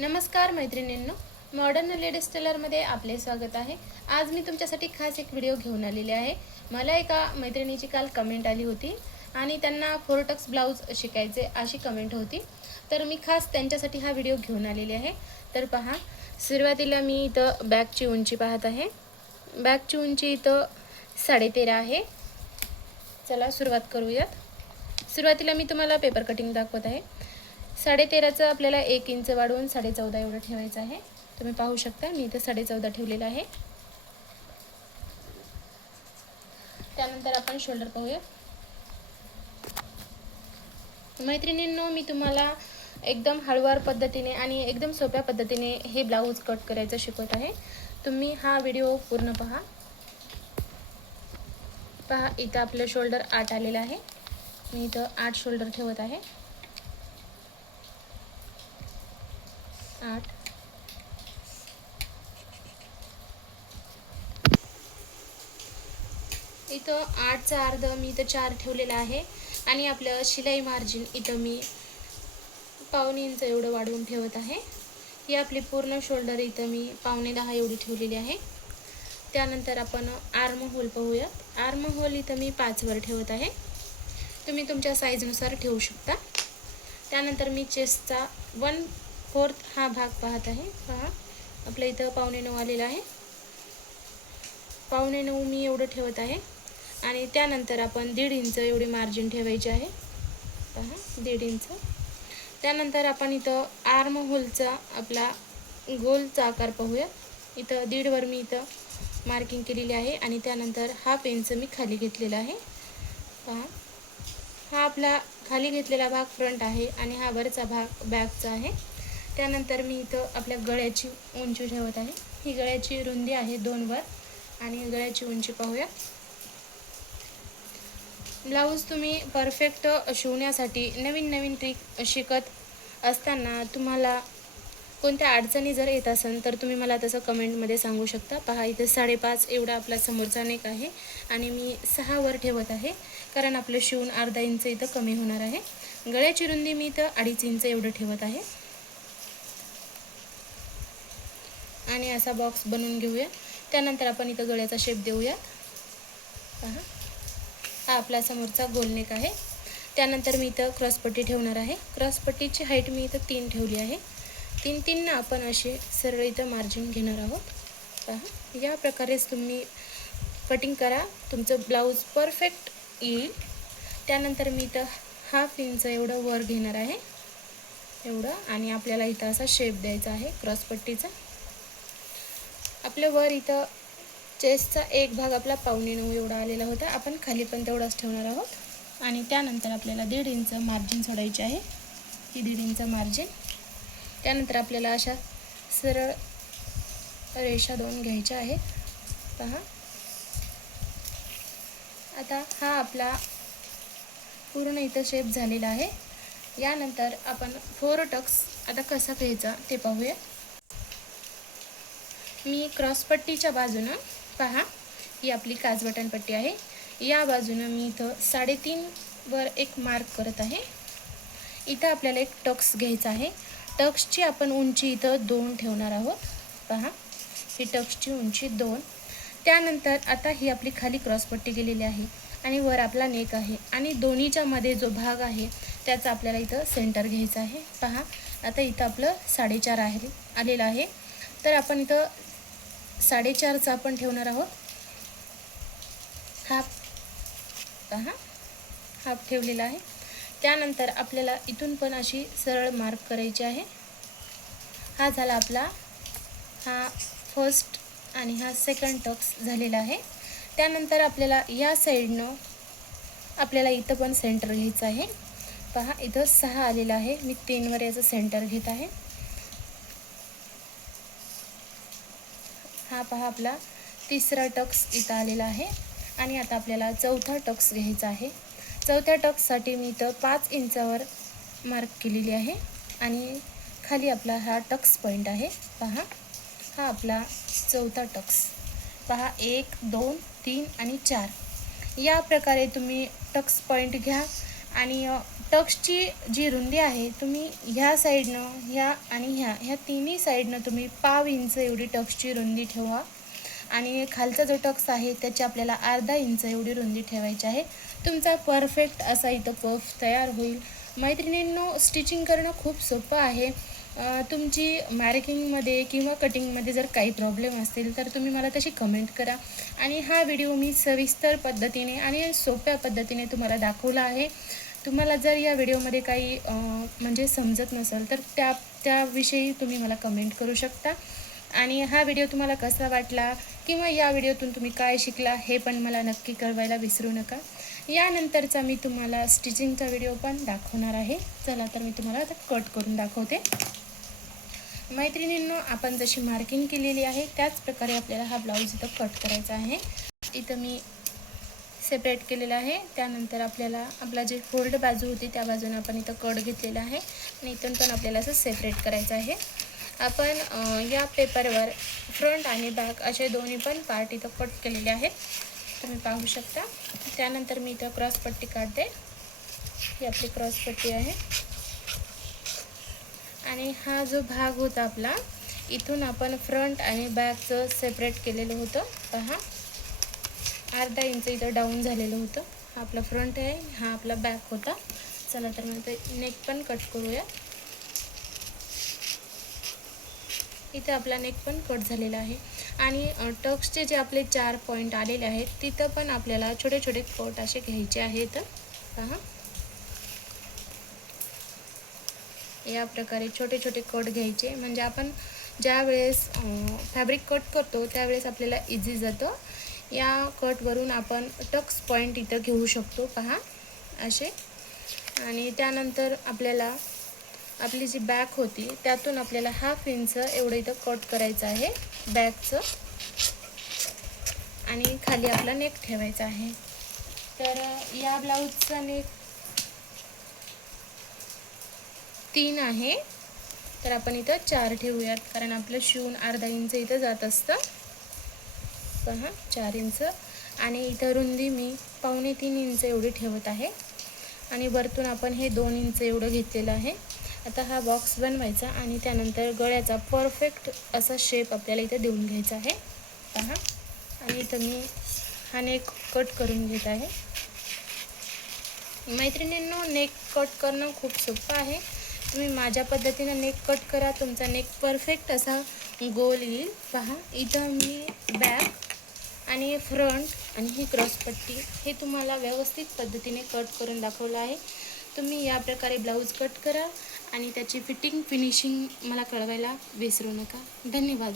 नमस्कार मैत्रिणींनो, modern ladies टेलरमध्ये आपले स्वागत आहे। आज मी तुमच्यासाठी खास एक व्हिडिओ घेऊन आलेली आहे। मला एका मैत्रिणीची काल कमेंट आली होती आणि त्यांना 4 टक्स ब्लाउज शिकायचे अशी कमेंट होती, तर मी खास त्यांच्यासाठी हा व्हिडिओ घेऊन आलेली आहे। तर पहा, सुरुवातीला मी इथं बॅकची उंची पाहत आहे। बॅकची उंची इथं 13.5 आहे। चला सुरुवात करूयात। सुरुवातीला मी तुम्हाला पेपर कटिंग दाखवत आहे। 13.5चं आपल्याला 1 इंच वाढवून 14.5 एवढं ठेवायचं आहे। तुम्ही पाहू शकता, मी इथे 14.5 ठेवलेला आहे। त्यानंतर आपण शोल्डर पाहूया। मैत्रिणींनो, मी तुम्हाला एकदम हळूवार पद्धतीने आणि एकदम सोप्या पद्धतीने हे ब्लाऊज कट करायचं शिकवत आहे। तुम्ही हा व्हिडिओ पूर्ण पहा। पहा, इथं आपलं शोल्डर 8 आलेलं आहे। मी इथं 8 शोल्डर ठेवत आहे। 8 इथं 8चा अर्ध मी इथं 4 ठेवलेला आहे आणि आपलं शिलाई मार्जिन इथं मी 1.5 इंच एवढं वाढवून ठेवत आहे। ही आपली पूर्ण शोल्डर इथं मी 9.5 एवढी ठेवलेली आहे। त्यानंतर आपण आर्म होल पाहूया। आर्म होल इथं मी 5 वर ठेवत आहे। तुम्ही तुमच्या साईजनुसार ठेवू शकता। त्यानंतर मी चेस्टचा 1/4 हा भाग पाहत आहे। पहा, आपल्या इथं 9.5 आलेला आहे। 9.5 मी एवढं ठेवत आहे आणि त्यानंतर आपण 1.5 इंच एवढी मार्जिन ठेवायची आहे। पहा, 1.5 इंच। त्यानंतर आपण इथं आर्म होलचा आपला गोलचा आकार पाहूया। इथं 1.5 वर मी इथं मार्किंग केलेली आहे आणि त्यानंतर 1/2 इंच मी खाली घेतलेला आहे। पहा, हा आपला खाली घेतलेला भाग फ्रंट आहे आणि हा वरचा भाग बॅकचा आहे। त्यानंतर मी इथं आपल्या गळ्याची उंची ठेवत आहे। ही गळ्याची रुंदी आहे 2 वर आणि गळ्याची उंची पाहूया। ब्लाऊज तुम्ही परफेक्ट शिवण्यासाठी नवीन ट्रिक शिकत असताना तुम्हाला कोणत्या अडचणी जर येत असेल तर तुम्ही मला तसं कमेंटमध्ये सांगू शकता। पहा, इथे 5.5 एवढा आपला समोरचा नेक आहे आणि मी 6 वर ठेवत आहे, कारण आपलं शिवून अर्धा इंच इथं कमी होणार आहे। गळ्याची रुंदी मी इथं 2.5 इंच एवढं ठेवत आहे आणि असा बॉक्स बनवून घेऊया। त्यानंतर आपण इथं गळ्याचा शेप देऊया। पहा, हा आपला समोरचा गोल नेक आहे। त्यानंतर मी इथं क्रॉसपट्टी ठेवणार आहे। क्रॉसपट्टीची हाईट मी इथं 3 ठेवली आहे। 3 ना आपण असे सरळ इथं मार्जिन घेणार आहोत। पहा, या प्रकारेच तुम्ही कटिंग करा, तुमचं ब्लाऊज परफेक्ट येईल। त्यानंतर मी इथं 1/2 इंच एवढं वर घेणार आहे एवढं आणि आपल्याला इथं असा शेप द्यायचा आहे क्रॉसपट्टीचा। आपल्या वर इथं चेस्टचा एक भाग आपला 9.5 एवढा आलेला होता, आपण खाली पण तेवढाच ठेवणार आहोत आणि त्यानंतर आपल्याला 1.5 इंच मार्जिन सोडायची आहे। ही 1.5 इंच मार्जिन। त्यानंतर आपल्याला अशा सरळ रेषा 2 घ्यायच्या आहेत। पहा, आता हा आपला पूर्ण इथं शेप झालेला आहे। यानंतर आपण 4 टक्स आता कसा घ्यायचा ते पाहूया। मी क्रॉसपट्टीच्या बाजूनं, पहा, ही आपली काजबटन पट्टी आहे, या बाजूनं मी इथं 3.5 वर एक मार्क करत आहे। इथं आपल्याला एक टक्स घ्यायचा आहे। टक्सची आपण उंची इथं 2 ठेवणार आहोत। पहा, ही टक्सची उंची 2। त्यानंतर आता ही आपली खाली क्रॉसपट्टी गेलेली आहे आणि वर आपला नेक आहे आणि दोन्हीच्या मध्ये जो भाग आहे त्याचा आपल्याला इथं सेंटर घ्यायचा आहे। पहा, आता इथं आपलं 4.5 आलेलं आहे, तर आपण इथं 4.5चा आपण ठेवणार आहोत। हाफ, पहा, हाफ ठेवलेला आहे। त्यानंतर आपल्याला इथून पण अशी सरळ मार्क करायची आहे। हा झाला आपला हा फर्स्ट आणि हा सेकंड टक्स झालेला आहे। त्यानंतर आपल्याला या साईडनं आपल्याला इथं पण सेंटर घ्यायचं आहे। पहा, इथं 6 आलेला आहे, मी 3 वर याचं सेंटर घेत आहे। हा पहा, आपला तिसरा टक्स इथं आलेला आहे आणि आता आपल्याला चौथा टक्स घ्यायचा आहे। चौथ्या टक्ससाठी मी इथं 5 इंचावर मार्क केलेली आहे आणि खाली आपला हा टक्स पॉईंट आहे। पहा, हा आपला चौथा टक्स। पहा, 1 2 3 आणि 4 या प्रकारे तुम्ही टक्स पॉईंट घ्या आणि टक्सची जी रुंदी आहे तुम्ही ह्या साईडनं ह्या आणि ह्या तिन्ही साईडनं तुम्ही 1/2 इंच एवढी टक्सची रुंदी ठेवा आणि खालचा जो टक्स आहे त्याची आपल्याला अर्धा इंच एवढी रुंदी ठेवायची आहे. तुमचा परफेक्ट असा इथं पफ तयार होईल. मैत्रिणींनो, स्टिचिंग करणं खूप सोपं आहे. तुमची मार्किंगमध्ये किंवा कटिंगमध्ये जर काही प्रॉब्लेम असतील तर तुम्ही मला तशी कमेंट करा. आणि हा व्हिडिओ मी सविस्तर पद्धतीने आणि सोप्या पद्धतीने तुम्हाला दाखवला आहे. तुम्हाला जर या व्हिडिओमध्ये काही म्हणजे समजत नसेल तर त्याविषयी तुम्ही मला कमेंट करू शकता. आणि हा व्हिडिओ तुम्हाला कसा वाटला किंवा या व्हिडिओतून तुम्ही काय शिकला हे पण मला नक्की कळवायला विसरू नका. यानंतरचा मी तुम्हाला स्टिचिंगचा व्हिडिओ पण दाखवणार आहे. चला तर मी तुम्हाला आता कट करून दाखवते. मैत्रिणींनो, आपण जशी मार्किंग केलेली आहे त्याच प्रकारे आपल्याला हा ब्लाऊज इथं कट करायचा आहे. इथं मी सेपरेट केलेलं आहे. त्यानंतर आपल्याला आपला जे फोल्ड बाजू होती त्या बाजूने आपण इथं कट घेतलेला आहे आणि इथून पण आपल्याला असं सेपरेट करायचं आहे. आपण या पेपरवर फ्रंट आणि बॅक असे दोन्ही पण पार्ट इथं कट केलेले आहेत, तुम्ही पाहू शकता. त्यानंतर मी इथं क्रॉसपट्टी काढते. ही आपली क्रॉसपट्टी आहे आणि हा जो भाग होता आपला इथून आपण फ्रंट आणि बॅकचं सेपरेट केलेलं होतं. पहा, अर्धा इंच इथं डाऊन झालेलं होतं. हा आपला फ्रंट आहे, हा आपला बॅक होता. चला तर मग ते नेक पण कट करूया. इथे आपला नेक पण कट झालेला आहे आणि टक्सचे जे आपले 4 पॉईंट आलेले आहेत तिथं पण आपल्याला छोटे छोटे कट असे घ्यायचे आहेत. पहा, या प्रकारे छोटे छोटे कट घ्यायचे म्हणजे आपण ज्या वेळेस फॅब्रिक कट करतो त्यावेळेस आपल्याला इझी जातं. या कटवरून आपण टक्स पॉईंट इथं घेऊ शकतो. पहा असे. आणि त्यानंतर आपल्याला आपली जी बॅक होती त्यातून आपल्याला 1/2 इंच एवढं इथं कट करायचं आहे बॅकचं आणि खाली आपला नेक ठेवायचा आहे. तर या ब्लाऊजचा नेक 3 आहे, तर आपण इथं 4 ठेवूयात कारण आपलं शिवून अर्धा इंच इथं जात असतं. पहा, 4 इंच आणि इथं रुंदी मी 2.25 इंच एवढी ठेवत आहे आणि वरतून आपण हे 2 इंच एवढं घेतलेलं आहे. आता हा बॉक्स बनवायचा आणि त्यानंतर गळ्याचा परफेक्ट असा शेप आपल्याला इथं देऊन घ्यायचा आहे. पहा, आणि इथं मी हा नेक कट करून घेत आहे. मैत्रिणींनो, नेक कट करणं खूप सोपं आहे. तुम्ही माझ्या पद्धतीनं नेक कट करा, तुमचा नेक परफेक्ट असा गोल येईल. पहा, इथं मी बॅक आणि फ्रंट आणि ही क्रॉसपट्टी हे तुम्हाला व्यवस्थित पद्धतीने कट करून दाखवलं आहे. तुम्ही या प्रकारे ब्लाऊज कट करा आणि त्याची फिटिंग फिनिशिंग मला कळवायला विसरू नका. धन्यवाद.